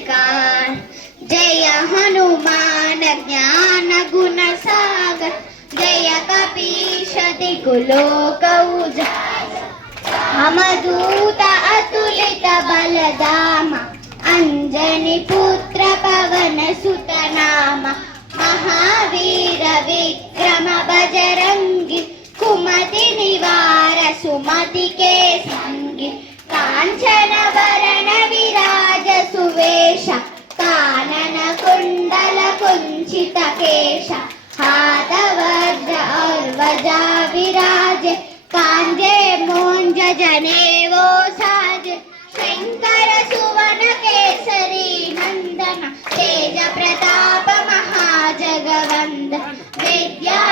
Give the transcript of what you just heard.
विकार। जय हनुमान ज्ञान गुण सागर, जय कपीश दिक्लोक उजागर। अवधूत अतुलित बलधाम, अंजनी पुत्र पवन सुत नाम। महावीर विक्रम बजरंगी, कुमति निवार सुमति के संगी। कांचन वरण विराज सुवेश, कानन कुंडल कुंचित केश। हाथ वज्र और ध्वजा विराजे, कांधे मूंज जनेऊ साजे। शंकर सुवन केसरी नंदन, तेज प्रताप महाजगवंदन। विद्या